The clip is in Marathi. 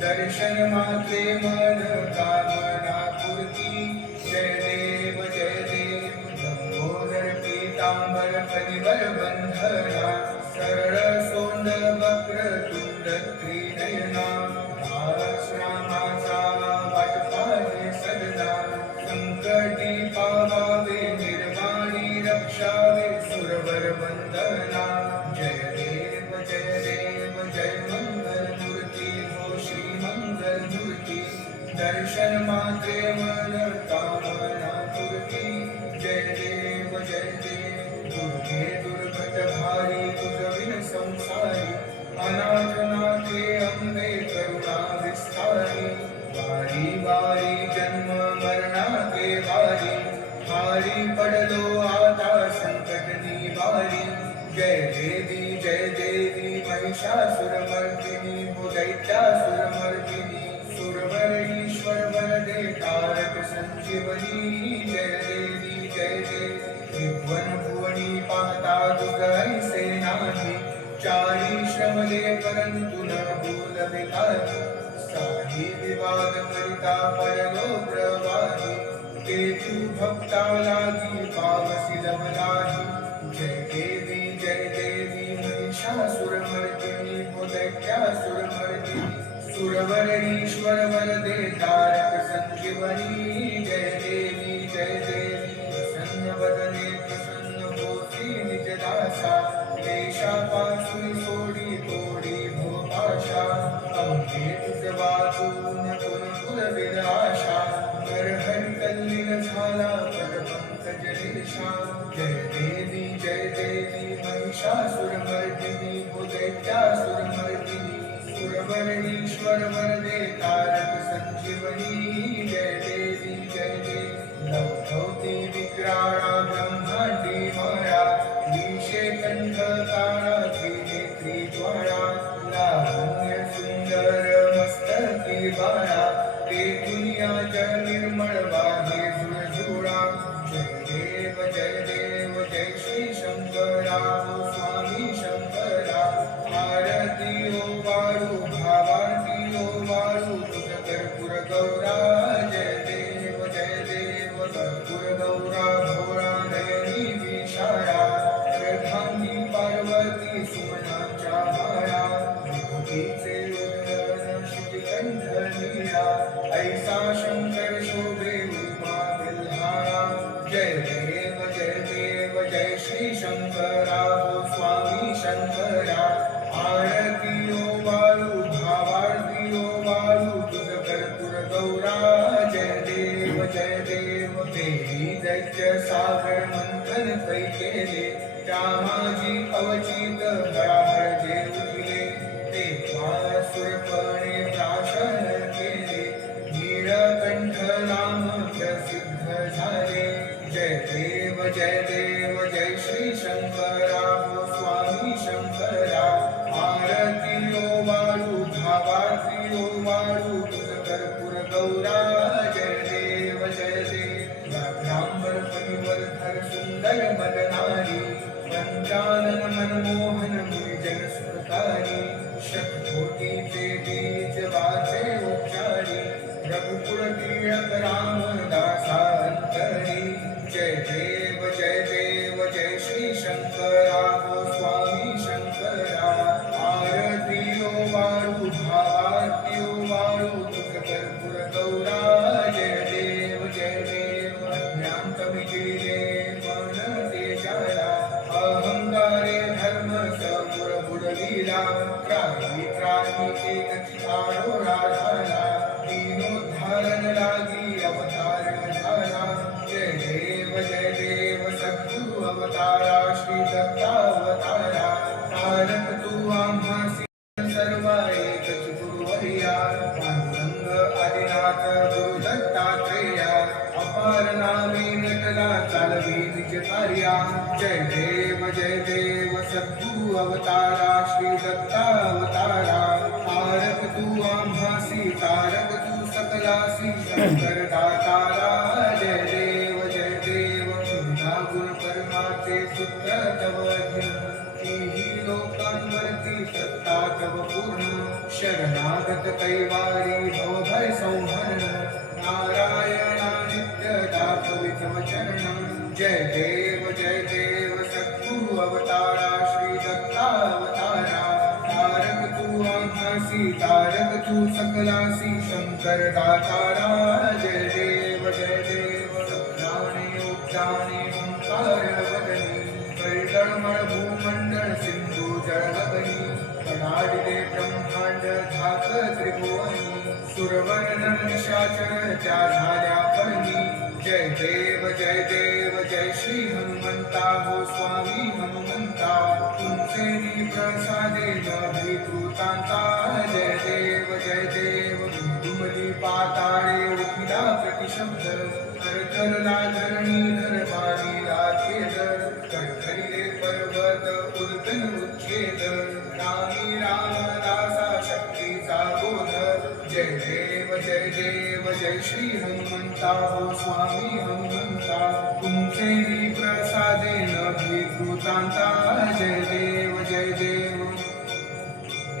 दर्शन मात्रे मन कामना पूर्ती। जय देव लंबोदर पीतांबर फणिवर बंधना। सरळ सोंड वक्र तुंड त्रिनयना। रामाचा वाट पाहे सदना। संकटी पावावे निर्वाणी रक्षावे सुरवर वंदना। जय देव जय मंगल मूर्ती हो श्री मंगल मूर्ती। दर्शन मात्रे मन कामना पूर्ती। जय देव दुर्गे दुर्गत भारी तुझ विन संसारी। अनाथ नाथे अंबे करुणा विस्तारी। वारी वारी जन्म मरणा के वारी। हारी पडलो आता संकट निवारी। जय देवी महिषासुरमर्दिनी हो दैत्यासुरमर्दिनी। सुरवर ईश्वर वरदे तारक संजीवनी। जय देवी त्रिभुवन भुवनी पाहता तुझ ऐसे नाही। चारी श्रमले परंतु न बोलवे काही। साही विवाद करिता पडलो प्रवाही। ते तू भक्ता लागी पावसी लवलाही। जय देवी महिषासुरमर्दिनी हो दैत्यासुरमर्दिनी। सुरवर ईश्वर वरदे तारक संजीवनी। जय देवी प्रसन्न वदने प्रसन्न होसी निज दासा। देशापासून सोडी तोडी भोपाशा। अंगे तुझ वाचून कुल विलाशा। कर हरी तल्लीन झाला पद पंकज रेषा। जय देवी महिषासुरमर्दिनी हो दैत्यासुरमर्दिनी। सुरवर ईश्वर वरदे तारक संजीवनी। जय देवी लवधौती विक्राळा ब्रह्मांडी माया। विषे कंठ काळा त्रिनेत्री ज्वाळा। लावण्य सुंदर मस्तकी बाळा। ते दुनियाच्या निर्मळ वाहे जुळजुळा। जय देव श्री शंकरा हो स्वामी शंकरा। आरती ओ वाळू भावारती ओ वाळू तुझ कर्पूर गौरा। जय देव कर्पूर गौरा भोळा नयनी विशाळा। प्रधानी पार्वती सुमनाच्या माया। विभूतीचे उदयन शितिकंठ लीला। ऐसा शंकर शोभे उमा बिल्हारा। जय देव श्री शंकरा हो स्वामी शंकरा। आरती ओ वाळू भावारती ओ वाळू तुझ कर्पूर गौरा। जय देव देवी दैत्य सागर मंथन कै केले। त्या माझी अवचित गळाहळ जे उठले। ते सुरपणे प्राशन केले। नीळकंठ नाम प्रसिद्ध झाले। जय देव श्री शंकरा हो स्वामी शंकरा। आरती ओ वाळू भावारती ओ वाळू तुझ कर्पूर गौरा। जय देव व्याघ्रांबर फणिवर धर सुंदर मदनारी। पंचानन मनमोहन मुनिजन सुखकारी। शतकोटीचे बीज वाचे उच्चारी। रघुकुळ टिळक रामदासा अंतरी। जय देव श्री शंकरा हो स्वामी शंकरा। आरती ओ वाळू भावारती ओ वाळू तुझ कर्पूर गौरा। जय देव ज्ञान कमी केले मन तेजाला। अहंकारे धर्म समूर बुडविला। त्राही एकची आढोळा झाला। दीनोद्धारण लागी अवतार झाला। जय देव सद्गुरु अवतारा। श्री दत्तावतारा। तारक तू आम्हासी सर्व एकच गुरुवर्या। पांडुरंग आदिनाथ गुरु दत्तात्रेया। अपार नामे नटला चालवी निज कार्या। जय देव सद्गुरु अवतारा। श्री दत्तावतारा। तारक तू आम्हासी तारक तू सकलासी शंकर दातारा। जय देव तुझ्या गुण कर्माचे सूत्र तव तीही लोकांवरती सत्ता तव पूर्ण। शरणागत कैवारी भवभय संहरण नारायणा नित्य दाखवित वचरण जय देव सद्गुरु अवतारा श्री दत्तावतारा तारक तू आभासी तारक तू सकलासी शंकर दातारा जय देव सत्राणे उद्याने ओंकार वदनी परितळमळ भूमंडळ सिंधू जळगबनी कणाडिले ब्रह्मांड झाक त्रिभुवनी सुरवर्ण निशाचर त्या झाल्या परणी जय देव जय श्री हनुमंता हो स्वामी हनुमंता तुमचे प्रसादे नभीकृतांता जय देव दुमली पाताळे उठिला प्रतिशब्द करला धरणी धरवानीला खेद करखडीले पर्वत उद्गन उच्छेद रामदासा शक्तीचा बोध जय देव जय श्री हनुमंता हो स्वामी हनुमंता तुमचे प्रसादे नभीकृतांता जय देव